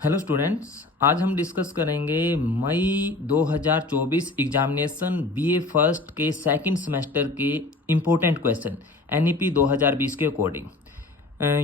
Hello students, आज हम discuss करेंगे मई 2024 एग्जामिनेशन बीए फर्स्ट के सेकंड सेमेस्टर के इम्पोर्टेंट क्वेश्चन एनईपी 2020 के अकॉर्डिंग।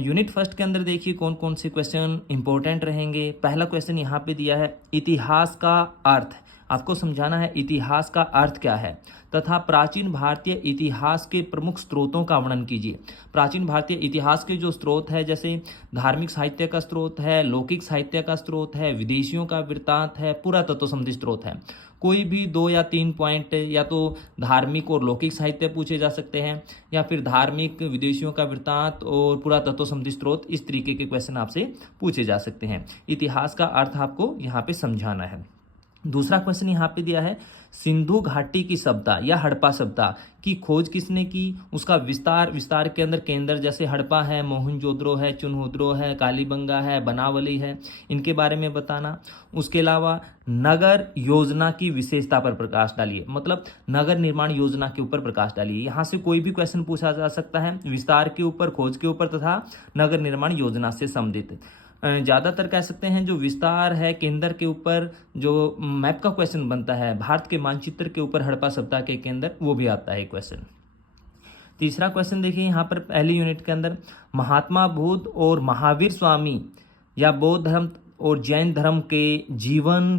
यूनिट फर्स्ट के अंदर देखिए कौन कौन से क्वेश्चन इंपॉर्टेंट रहेंगे। पहला क्वेश्चन यहाँ पे दिया है, इतिहास का अर्थ। आपको समझाना है इतिहास का अर्थ क्या है तथा प्राचीन भारतीय इतिहास के प्रमुख स्रोतों का वर्णन कीजिए। प्राचीन भारतीय इतिहास के जो स्रोत है, जैसे धार्मिक साहित्य का स्रोत है, लौकिक साहित्य का स्रोत है, विदेशियों का वृत्तांत है, पुरातत्व संबंधी स्रोत है। कोई भी 2 या 3 पॉइंट या तो धार्मिक और लौकिक साहित्य पूछे जा सकते हैं, या फिर धार्मिक, विदेशियों का वृत्तांत और पुरातत्व संबंधी स्रोत, इस तरीके के क्वेश्चन आपसे पूछे जा सकते हैं। इतिहास का अर्थ आपको यहाँ पे समझाना है। दूसरा क्वेश्चन यहाँ पे दिया है, सिंधु घाटी की सभ्यता या हड़प्पा सभ्यता की खोज किसने की, उसका विस्तार के अंदर केंद्र जैसे हड़प्पा है, मोहनजोदड़ो है, चुनहुद्रो है, कालीबंगा है, बनावली है, इनके बारे में बताना। उसके अलावा नगर योजना की विशेषता पर प्रकाश डालिए, मतलब नगर निर्माण योजना के ऊपर प्रकाश डालिए। यहाँ से कोई भी क्वेश्चन पूछा जा सकता है विस्तार के ऊपर, खोज के ऊपर तथा नगर निर्माण योजना से संबंधित। ज़्यादातर कह सकते हैं जो विस्तार है केंद्र के ऊपर, जो मैप का क्वेश्चन बनता है भारत के मानचित्र के ऊपर हड़प्पा सभ्यता के केंद्र, वो भी आता है क्वेश्चन। तीसरा क्वेश्चन देखिए यहाँ पर पहली यूनिट के अंदर, महात्मा बुद्ध और महावीर स्वामी या बौद्ध धर्म और जैन धर्म के जीवन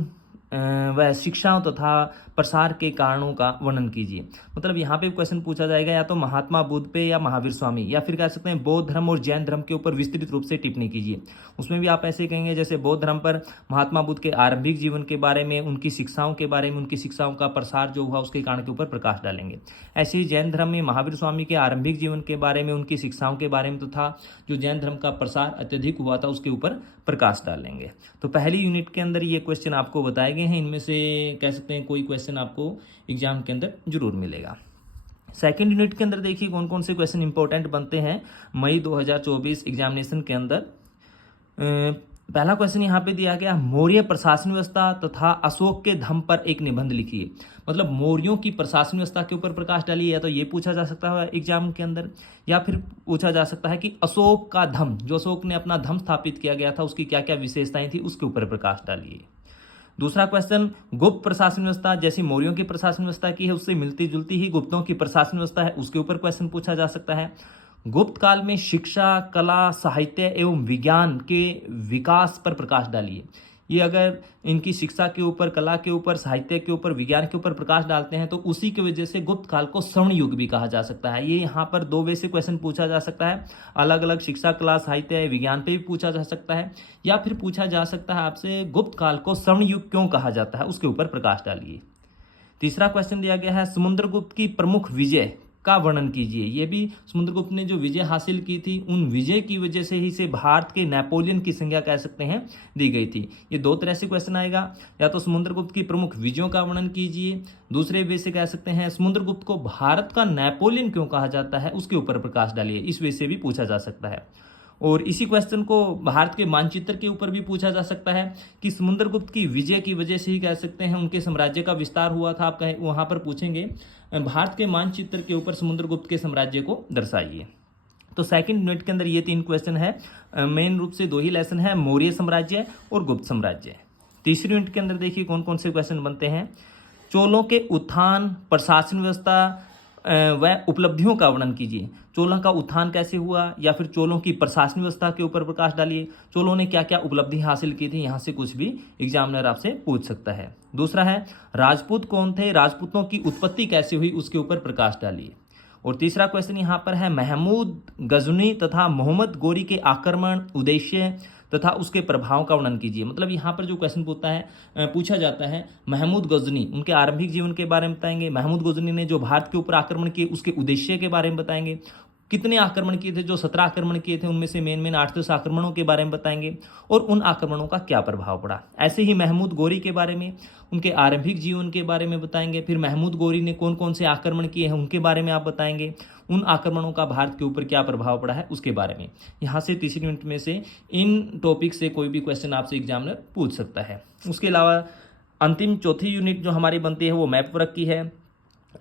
व शिक्षाओं तथा प्रसार के कारणों का वर्णन कीजिए। मतलब यहाँ पे क्वेश्चन पूछा जाएगा या तो महात्मा बुद्ध पे या महावीर स्वामी, या फिर कह सकते हैं बौद्ध धर्म और जैन धर्म के ऊपर विस्तृत रूप से टिप्पणी कीजिए। उसमें भी आप ऐसे कहेंगे जैसे बौद्ध धर्म पर महात्मा बुद्ध के आरंभिक जीवन के बारे में, उनकी शिक्षाओं के बारे में, उनकी शिक्षाओं का प्रसार जो हुआ उसके कारण के ऊपर प्रकाश डालेंगे। ऐसे ही जैन धर्म में महावीर स्वामी के आरंभिक जीवन के बारे में, उनकी शिक्षाओं के बारे में तथा जो जैन धर्म का प्रसार अत्यधिक हुआ था उसके ऊपर प्रकाश डालेंगे। तो पहली यूनिट के अंदर ये क्वेश्चन आपको बताए गए हैं, इनमें से कह सकते हैं कोई क्वेश्चन आपको एग्जाम के अंदर जरूर मिलेगा। सेकंड यूनिट के अंदर देखिए कौन कौन से क्वेश्चन इंपॉर्टेंट बनते हैं मई 2024 एग्जामिनेशन के अंदर। पहला क्वेश्चन यहाँ पे दिया गया, मौर्य प्रशासन व्यवस्था तथा अशोक के धम्म पर एक निबंध लिखिए। मतलब मौर्यों की प्रशासन व्यवस्था के ऊपर प्रकाश डालिए, या तो ये पूछा जा सकता है एग्जाम के अंदर, या फिर पूछा जा सकता है कि अशोक का धम्म, जो अशोक ने अपना धम्म स्थापित किया गया था, उसकी क्या क्या विशेषताएं थी, उसके ऊपर प्रकाश डालिए। दूसरा क्वेश्चन, गुप्त प्रशासन व्यवस्था जैसी मौर्यों की प्रशासन व्यवस्था की है उससे मिलती जुलती ही गुप्तों की प्रशासन व्यवस्था है, उसके ऊपर क्वेश्चन पूछा जा सकता है। गुप्त काल में शिक्षा, कला, साहित्य एवं विज्ञान के विकास पर प्रकाश डालिए। ये अगर इनकी शिक्षा के ऊपर, कला के ऊपर, साहित्य के ऊपर, विज्ञान के ऊपर प्रकाश डालते हैं तो उसी की वजह से गुप्त काल को स्वर्ण युग भी कहा जा सकता है। ये यहाँ पर 2 वे से क्वेश्चन पूछा जा सकता है, अलग अलग शिक्षा, कला, साहित्य, विज्ञान पे भी पूछा जा सकता है, या फिर पूछा जा सकता है आपसे गुप्त काल को स्वर्ण युग क्यों कहा जाता है, उसके ऊपर प्रकाश डालिए। तीसरा क्वेश्चन दिया गया है, समुद्रगुप्त की प्रमुख विजय का वर्णन कीजिए। ये भी समुद्रगुप्त ने जो विजय हासिल की थी, उन विजय की वजह से ही से भारत के नेपोलियन की संज्ञा कह सकते हैं दी गई थी। ये 2 तरह से क्वेश्चन आएगा, या तो समुद्रगुप्त की प्रमुख विजयों का वर्णन कीजिए, दूसरे वे से कह सकते हैं समुद्रगुप्त को भारत का नेपोलियन क्यों कहा जाता है, उसके ऊपर प्रकाश डालिए। इस वे से भी पूछा जा सकता है। और इसी क्वेश्चन को भारत के मानचित्र के ऊपर भी पूछा जा सकता है कि समुद्रगुप्त की विजय की वजह से ही कह सकते हैं उनके साम्राज्य का विस्तार हुआ था। आप कहें वहां पर पूछेंगे भारत के मानचित्र के ऊपर समुद्रगुप्त के साम्राज्य को दर्शाइए। तो सेकंड यूनिट के अंदर ये 3 क्वेश्चन है, मेन रूप से 2 ही लेसन है, मौर्य साम्राज्य और गुप्त साम्राज्य। तीसरी यूनिट के अंदर देखिए कौन कौन से क्वेश्चन बनते हैं, चोलों के उत्थान, प्रशासन व्यवस्था व उपलब्धियों का वर्णन कीजिए। चोलों का उत्थान कैसे हुआ, या फिर चोलों की प्रशासन व्यवस्था के ऊपर प्रकाश डालिए। चोलों ने क्या क्या उपलब्धि हासिल की थी, यहाँ से कुछ भी एग्जामिनर आपसे पूछ सकता है। दूसरा है, राजपूत कौन थे, राजपूतों की उत्पत्ति कैसे हुई, उसके ऊपर प्रकाश डालिए। और तीसरा क्वेश्चन यहाँ पर है, महमूद गजनी तथा मोहम्मद गोरी के आक्रमण, उद्देश्य तथा उसके प्रभाव का वर्णन कीजिए। मतलब यहाँ पर जो क्वेश्चन पूछा जाता है, महमूद गजनी, उनके आरंभिक जीवन के बारे में बताएंगे, महमूद गजनी ने जो भारत के ऊपर आक्रमण किए उसके उद्देश्य के बारे में बताएंगे, कितने आक्रमण किए थे, जो 17 आक्रमण किए थे उनमें से मेन 8-10 आक्रमणों के बारे में बताएंगे, और उन आक्रमणों का क्या प्रभाव पड़ा। ऐसे ही महमूद गोरी के बारे में, उनके आरंभिक जीवन के बारे में बताएंगे। फिर महमूद गोरी ने कौन कौन से आक्रमण किए हैं उनके बारे में आप बताएंगे, उन आक्रमणों का भारत के ऊपर क्या प्रभाव पड़ा है उसके बारे में। यहाँ से तीसरी यूनिट में से इन टॉपिक से कोई भी क्वेश्चन आपसे एग्जामिनर पूछ सकता है। उसके अलावा अंतिम चौथी यूनिट जो हमारी बनती है वो मैप वर्क की है।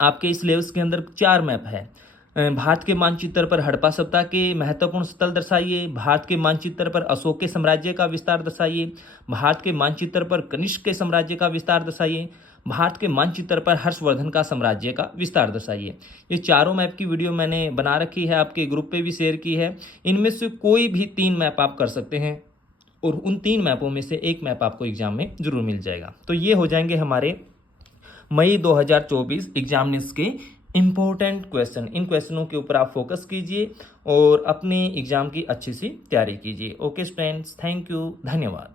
आपके इस सिलेबस के अंदर 4 मैप है। भारत के मानचित्र पर हड़प्पा सभ्यता के महत्वपूर्ण स्थल दर्शाइए। भारत के मानचित्र पर अशोक के साम्राज्य का विस्तार दर्शाइए। भारत के मानचित्र पर कनिष्क के साम्राज्य का विस्तार दर्शाइए। भारत के मानचित्र पर हर्षवर्धन का साम्राज्य का विस्तार दर्शाइए। ये चारों मैप की वीडियो मैंने बना रखी है, आपके ग्रुप पे भी शेयर की है। इनमें से कोई भी 3 मैप आप कर सकते हैं और उन 3 मैपों में से एक मैप आपको एग्जाम में जरूर मिल जाएगा। तो ये हो जाएंगे हमारे मई 2024 एग्जामिनेशन के इम्पोर्टेंट क्वेश्चन। इन क्वेश्चनों के ऊपर आप फोकस कीजिए और अपने एग्जाम की अच्छी सी तैयारी कीजिए। ओके स्टूडेंट्स, थैंक यू, धन्यवाद।